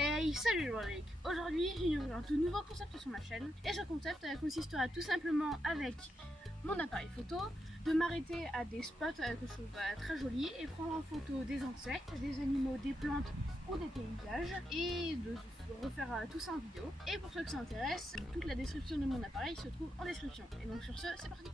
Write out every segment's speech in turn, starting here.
Hey, salut Loïc. Aujourd'hui, j'ai un tout nouveau concept sur ma chaîne. Et ce concept consistera tout simplement avec mon appareil photo, de m'arrêter à des spots que je trouve très jolis et prendre en photo des insectes, des animaux, des plantes ou des paysages et de refaire tout ça en vidéo. Et pour ceux que ça intéresse, toute la description de mon appareil se trouve en description. Et donc sur ce, c'est parti.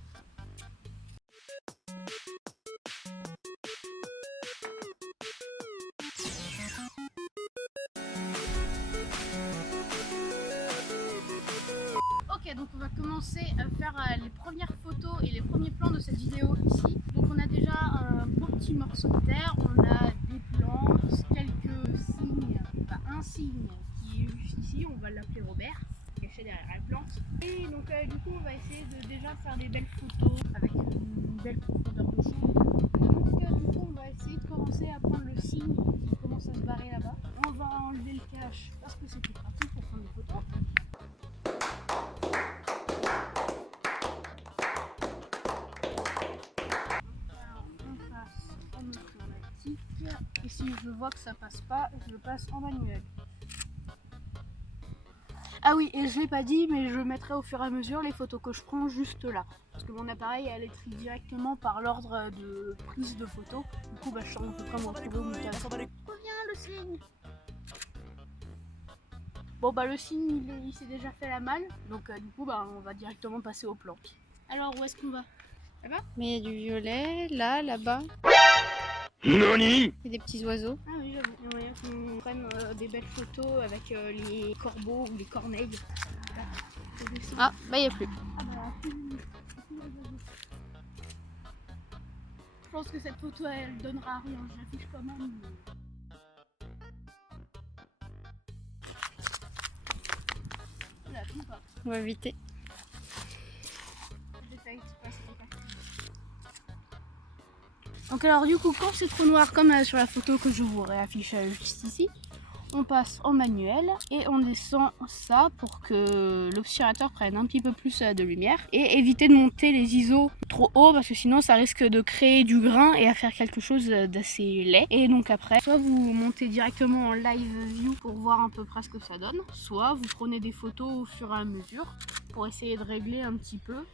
Ok, donc on va commencer à faire les premières photos et les premiers plans de cette vidéo ici. Donc on a déjà un beau petit morceau de terre, on a des plantes, quelques signes, enfin un signe qui est juste ici, on va l'appeler Robert, caché derrière la plante. Et donc du coup on va essayer de déjà faire des belles photos avec une belle profondeur de champ. Donc du coup on va essayer de commencer à prendre le signe qui commence à se barrer là-bas. On va enlever le cache parce que c'est plus pratique pour prendre des photos. Et si je vois que ça passe pas, je le passe en manuel. Ah oui, et je l'ai pas dit, mais je mettrai au fur et à mesure les photos que je prends juste là. Parce que mon appareil, elle est triée directement par l'ordre de prise de photos. Du coup, je change de comment trouver au montage. Reviens le signe. Bon le signe, il s'est déjà fait la malle. Donc du coup, on va directement passer au plan. Alors, où est-ce qu'on va? Là-bas? Mais il y a du violet, là, là-bas. Nani? Et des petits oiseaux. Ah oui, j'avoue. Il y a moyen qu'on prenne des belles photos avec les corbeaux ou les corneilles. Ah, bah il n'y a plus. Je pense que cette photo, elle donnera rien. Je l'affiche quand même. Là, je pas. On va éviter. J'ai fait exprès, donc alors du coup, quand c'est trop noir comme sur la photo que je vous réaffiche juste ici, on passe en manuel et on descend ça pour que l'obturateur prenne un petit peu plus de lumière et éviter de monter les ISO trop haut parce que sinon ça risque de créer du grain et à faire quelque chose d'assez laid. Et donc après, soit vous montez directement en live view pour voir à peu près ce que ça donne, soit vous prenez des photos au fur et à mesure pour essayer de régler un petit peu.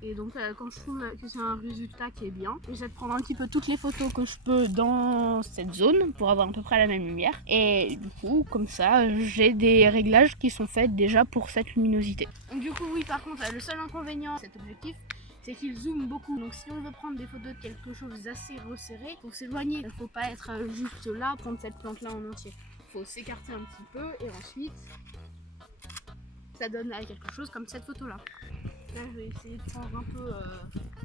Et donc quand je trouve que c'est un résultat qui est bien, j'essaie de prendre un petit peu toutes les photos que je peux dans cette zone pour avoir à peu près la même lumière. Et du coup, comme ça, j'ai des réglages qui sont faits déjà pour cette luminosité. Donc du coup, oui, par contre, le seul inconvénient de cet objectif, c'est qu'il zoome beaucoup. Donc si on veut prendre des photos de quelque chose d'assez resserré, il faut s'éloigner. Il ne faut pas être juste là, prendre cette plante-là en entier. Il faut s'écarter un petit peu et ensuite, ça donne quelque chose comme cette photo-là. Là, je vais essayer de prendre un peu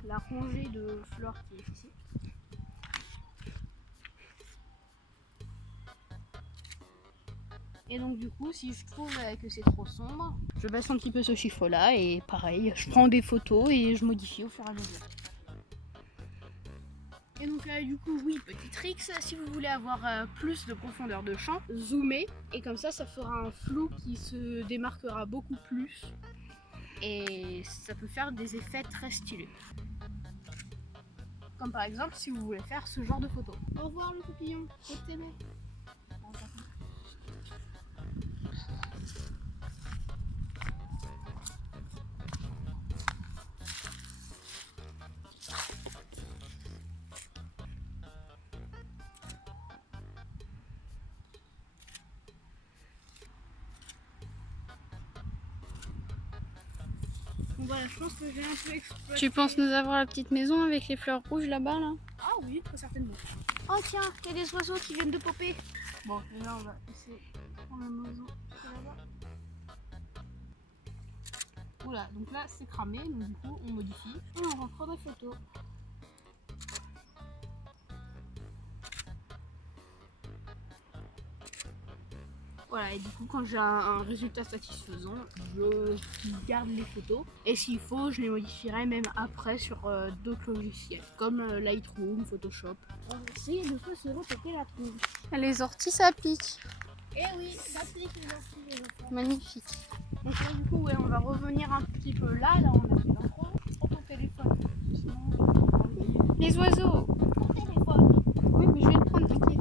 la rangée de fleurs qui est ici. Et donc du coup, si je trouve que c'est trop sombre, je baisse un petit peu ce chiffre-là et pareil, je prends des photos et je modifie au fur et à mesure. Et donc là, du coup, oui, petit trick, si vous voulez avoir plus de profondeur de champ, zoomez et comme ça, ça fera un flou qui se démarquera beaucoup plus. Et ça peut faire des effets très stylés. Comme par exemple si vous voulez faire ce genre de photo. Au revoir le papillon, je t'aimais. Voilà, je pense que j'ai un peu exploité. Tu penses nous avoir la petite maison avec les fleurs rouges là-bas là? Ah oui, très certainement. Oh tiens, il y a des oiseaux qui viennent de popper. Bon, là on va essayer de prendre un oiseau là-bas. Voilà, donc là c'est cramé, donc du coup on modifie et on reprend des photos. Voilà, et du coup quand j'ai un résultat satisfaisant, je garde les photos et s'il faut, je les modifierai même après sur d'autres logiciels comme Lightroom, Photoshop. On va essayer de pas se répéter la trouille. Les orties ça pique. Eh oui, ça pique les orties les enfants. Magnifique. Donc là du coup ouais, on va revenir un petit peu là on a fait l'intro. Prends ton téléphone. Sinon, Les oiseaux. ton téléphone. Oui mais je vais le prendre, t'inquiète.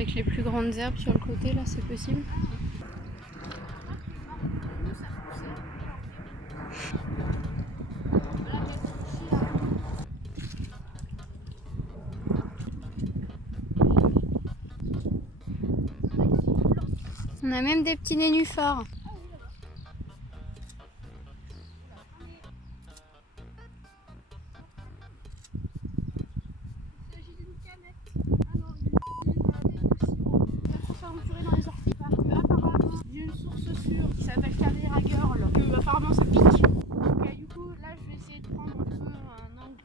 avec les plus grandes herbes sur le côté, là, c'est possible. On a même des petits nénuphars. J'ai une source sûre qui s'appelle Carrera Girl, que apparemment ça pique. Donc du coup là je vais essayer de prendre un peu un angle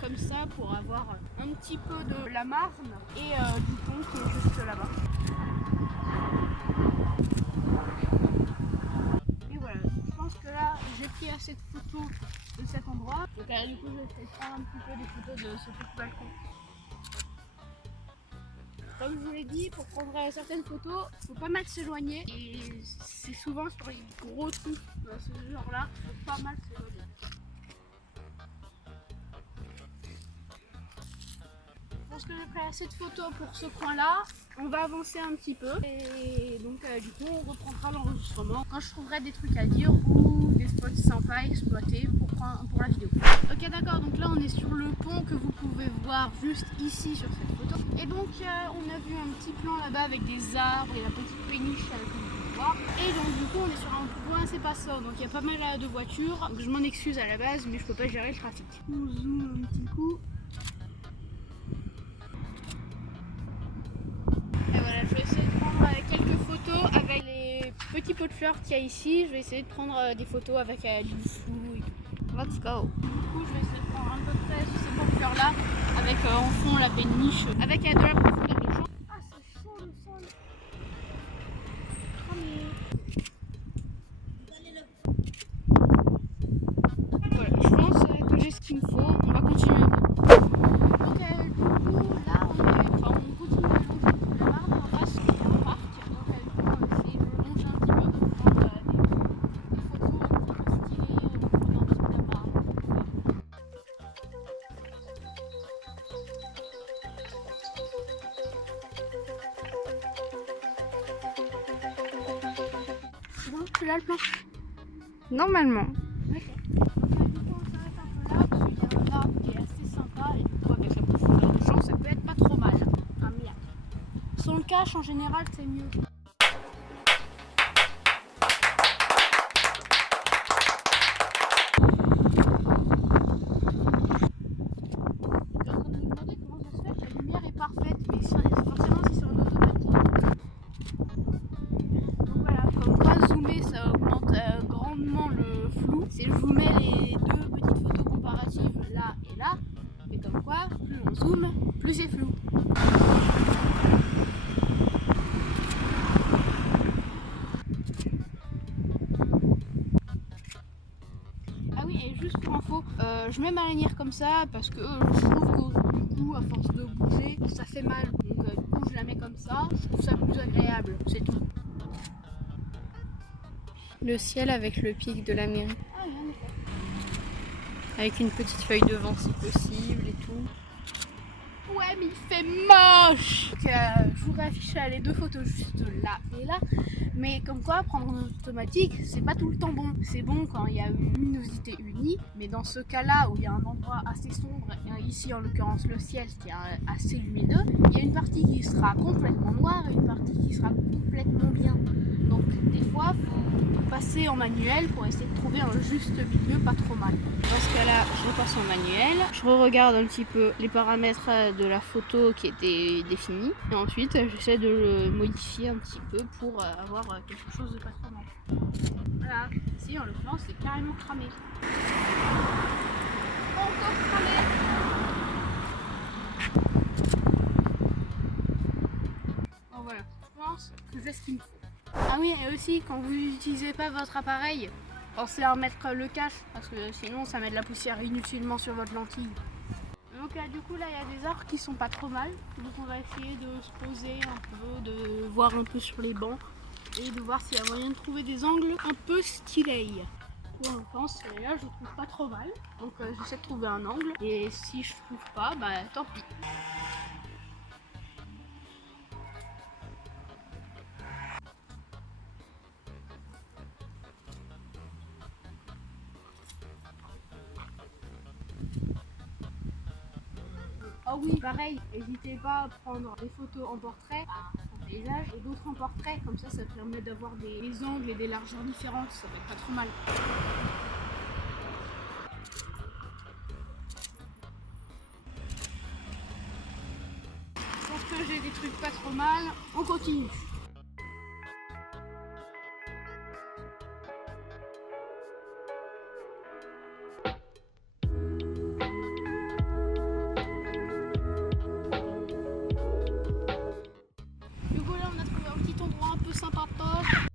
comme ça pour avoir un petit peu de la Marne et du pont qui est juste là-bas. Et voilà, je pense que là j'ai pris assez de photos de cet endroit. Donc du coup je vais essayer de prendre un petit peu des photos de ce petit balcon. Comme je vous l'ai dit, pour prendre certaines photos, faut pas mal s'éloigner et c'est souvent sur les gros trucs de ce genre-là, faut pas mal s'éloigner. Je pense que j'ai pris assez de photos pour ce coin-là. On va avancer un petit peu et donc du coup on reprendra l'enregistrement quand je trouverai des trucs à dire ou des spots sympas à exploiter pour la vidéo. Ok d'accord, donc là on est sur le pont que vous pouvez voir juste ici sur cette photo. Et donc on a vu un petit plan là-bas avec des arbres et la petite péniche que vous pouvez voir. Et donc du coup on est sur un point c'est pas ça, donc il y a pas mal de voitures. Donc je m'en excuse à la base mais je peux pas gérer le trafic. On zoome un petit coup. Et voilà, je vais essayer de prendre quelques photos avec les petits pots de fleurs qu'il y a ici. Je vais essayer de prendre des photos avec du flou et tout. Let's go. Du coup, je vais essayer de prendre à peu près ces pots de fleurs là avec en fond la péniche avec de la profondeur de champ. Ah, c'est chaud le sol. Voilà, je pense que j'ai ce qu'il me faut. On va continuer. Donc, du coup, là, on continue à longer la Marne. En face, il y a un parc. Donc, du coup, on va essayer de longer un petit peu, de prendre des photos un petit peu stylées dans la Marne. C'est bon, tu l'as le plan? Normalement. Ok. Donc, du coup, on s'arrête un peu là parce qu'il y a un arbre qui est assez sympa et du coup, avec la profondeur de champ, ça peut être pas trop mal. Ah merde. Sans le cache, en général, c'est mieux. Je suis en train de me demander comment ça se fait que la lumière est parfaite, mais forcément c'est sur une automatique. Donc voilà, comme quoi zoomer ça augmente grandement le flou. Si je vous mets les deux petites photos comparatives là et là, mais comme quoi, plus on zoome, plus c'est flou. Ah oui, et juste pour info, je mets ma lanière comme ça parce que je trouve que du coup, à force de bouger, ça fait mal. Donc du coup, je la mets comme ça, je trouve ça plus agréable, c'est tout. Le ciel avec le pic de la mairie. Ah oui, en effet. Avec une petite feuille de vent si possible et tout. Ouais, mais il fait moche. Donc, je vous réaffiche les deux photos juste là et là. Mais comme quoi, prendre en automatique, c'est pas tout le temps bon. C'est bon quand il y a une luminosité unie, mais dans ce cas-là où il y a un endroit assez sombre, et ici en l'occurrence le ciel qui est assez lumineux, il y a une partie qui sera complètement noire et une partie qui sera complètement bien. Donc des fois, faut passer en manuel pour essayer de trouver un juste milieu pas trop mal. Dans ce cas-là, je repasse en manuel. Je regarde un petit peu les paramètres de la photo qui étaient définis. Et ensuite, j'essaie de le modifier un petit peu pour avoir quelque chose de pas trop mal. Voilà, ici en l'occurrence, c'est carrément cramé. Encore cramé. Bon voilà, je pense que j'ai ce qu'il me faut. Ah oui, et aussi, quand vous n'utilisez pas votre appareil, pensez à remettre le cache, parce que sinon ça met de la poussière inutilement sur votre lentille. Donc du coup là il y a des arbres qui sont pas trop mal, donc on va essayer de se poser un peu, de voir un peu sur les bancs et de voir s'il y a moyen de trouver des angles un peu stylés. Pour l'instant celui-là je le trouve pas trop mal, donc j'essaie de trouver un angle et si je trouve pas, bah tant pis. Ah oui, pareil, n'hésitez pas à prendre des photos en portrait, en paysage et d'autres en portrait, comme ça permet d'avoir des angles et des largeurs différentes, ça peut être pas trop mal. Je pense que j'ai des trucs pas trop mal, on continue. Sympatoche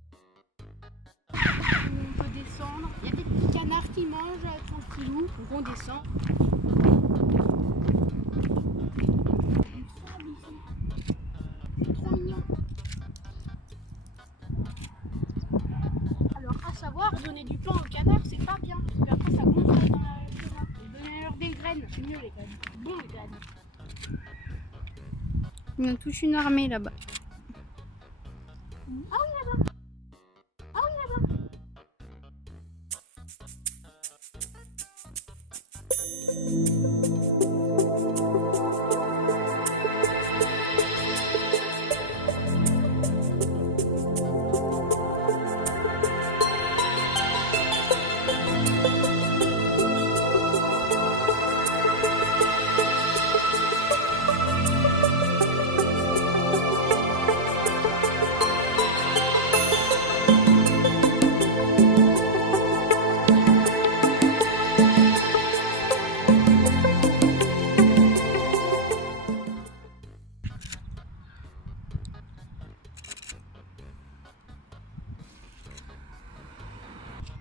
où on peut descendre. Il y a des petits canards qui mangent tranquillou, donc on descend. C'est trop mignon. Alors à savoir, donner du pain aux canards c'est pas bien, parce qu'après ça gonfle dans le chemin. Donnez-leur des graines, c'est mieux les graines. Bon les graines. Il y a toute une armée là-bas. Ah oui là-bas. Ah oui là-bas.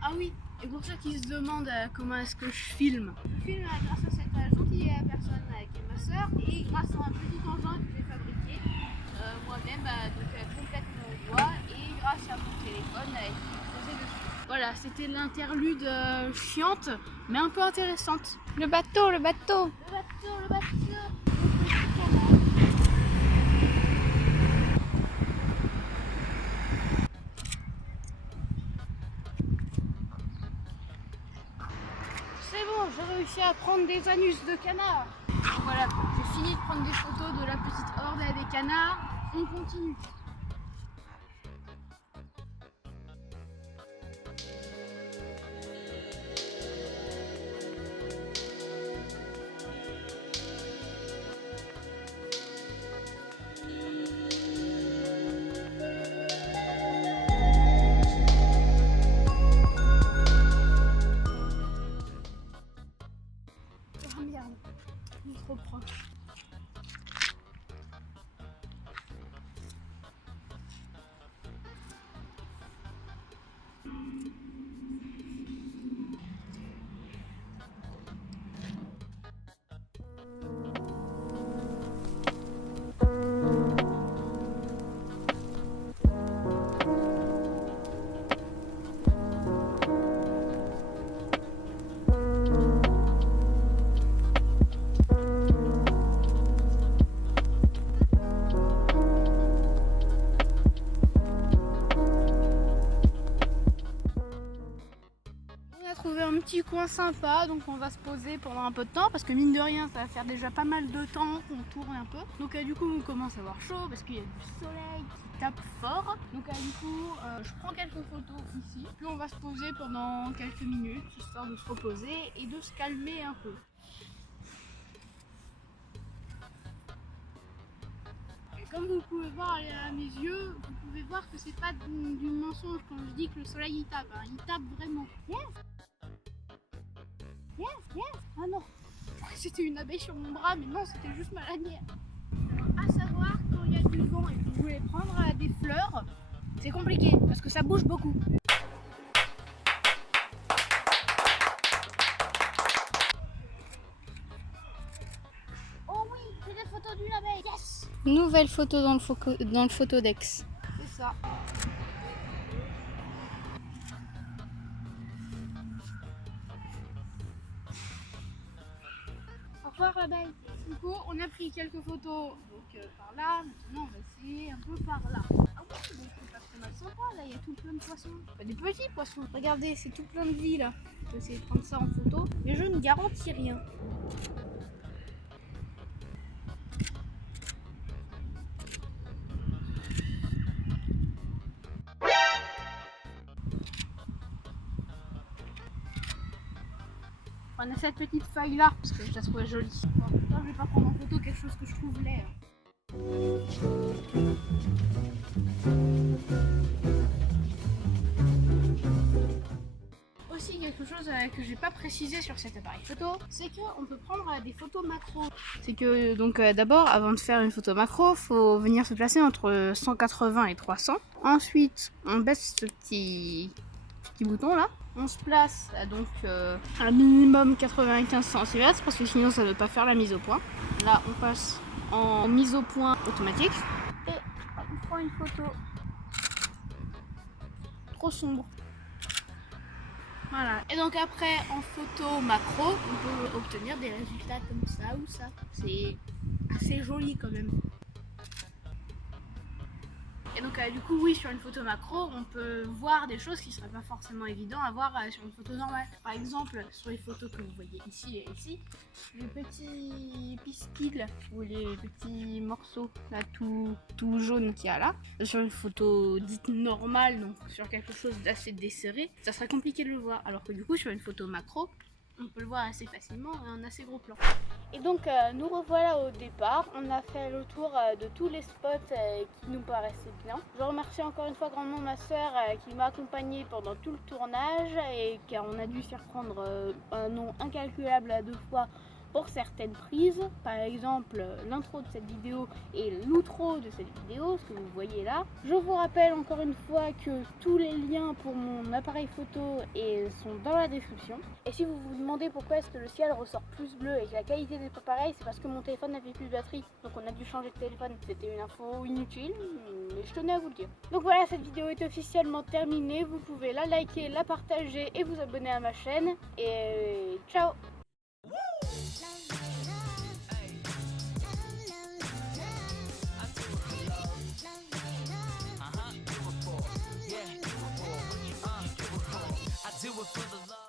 Ah oui, et pour ceux qui se demandent comment est-ce que je filme. Je filme grâce à cette gentille personne qui est ma soeur et grâce à un petit engin que j'ai fabriqué moi-même, donc complètement en bois et grâce à mon téléphone qui est posé dessus. Voilà, c'était l'interlude chiante mais un peu intéressante. Le bateau, le bateau. Le bateau, le bateau. C'est bon, j'ai réussi à prendre des anus de canard. Voilà, j'ai fini de prendre des photos de la petite horde des canards. On continue. Oh merde, il est trop proche. Un petit coin sympa, donc on va se poser pendant un peu de temps parce que mine de rien ça va faire déjà pas mal de temps qu'on tourne un peu, donc du coup on commence à avoir chaud parce qu'il y a du soleil qui tape fort, donc du coup je prends quelques photos ici, puis on va se poser pendant quelques minutes histoire de se reposer et de se calmer un peu. Et comme vous pouvez voir à mes yeux, vous pouvez voir que c'est pas du mensonge quand je dis que le soleil il tape, hein. Il tape vraiment. Yes. Ah non, c'était une abeille sur mon bras, mais non, c'était juste ma lanière. Alors, à savoir, quand il y a du vent et que vous voulez prendre des fleurs, c'est compliqué parce que ça bouge beaucoup. Oh oui, j'ai des photos d'une abeille, yes. Nouvelle photo dans le photodex. C'est ça. Au revoir l'abeille. Du coup, on a pris quelques photos donc, par là. Maintenant, on va essayer un peu par là. Ah oui, donc c'est pas très mal sympa. Là, il y a tout plein de poissons. Pas des petits poissons. Regardez, c'est tout plein de vie là. Je vais essayer de prendre ça en photo. Mais je ne garantis rien. prenais cette petite feuille là parce que je la trouvais jolie. Bon, putain, je vais pas prendre en photo quelque chose que je trouve laid. Aussi quelque chose que j'ai pas précisé sur cet appareil photo, c'est qu'on peut prendre des photos macro. C'est que donc d'abord avant de faire une photo macro, faut venir se placer entre 180 et 300. Ensuite on baisse ce petit bouton là. On se place donc un minimum 95 cm parce que sinon ça ne veut pas faire la mise au point. Là on passe en mise au point automatique et on prend une photo trop sombre. Voilà. Et donc après en photo macro, on peut obtenir des résultats comme ça ou ça. C'est assez joli quand même. Et donc du coup oui, sur une photo macro, on peut voir des choses qui ne seraient pas forcément évidentes à voir sur une photo normale. Par exemple, sur les photos que vous voyez ici et ici, les petits pistils ou les petits morceaux là tout jaunes qu'il y a là, sur une photo dite normale, donc sur quelque chose d'assez desserré, ça serait compliqué de le voir. Alors que du coup sur une photo macro, on peut le voir assez facilement et en assez gros plan. Et donc nous revoilà au départ, on a fait le tour de tous les spots qui nous paraissaient bien. Je remercie encore une fois grandement ma soeur qui m'a accompagnée pendant tout le tournage et car on a dû s'y reprendre un nombre incalculable à 2 fois pour certaines prises. Par exemple l'intro de cette vidéo et l'outro de cette vidéo, ce que vous voyez là. Je vous rappelle encore une fois que tous les liens pour mon appareil photo sont dans la description. Et si vous vous demandez pourquoi est-ce que le ciel ressort plus bleu et que la qualité n'est pas pareille, c'est parce que mon téléphone n'avait plus de batterie. Donc on a dû changer de téléphone. C'était une info inutile, mais je tenais à vous le dire. Donc voilà, cette vidéo est officiellement terminée. Vous pouvez la liker, la partager et vous abonner à ma chaîne. Et ciao! Do it for the love.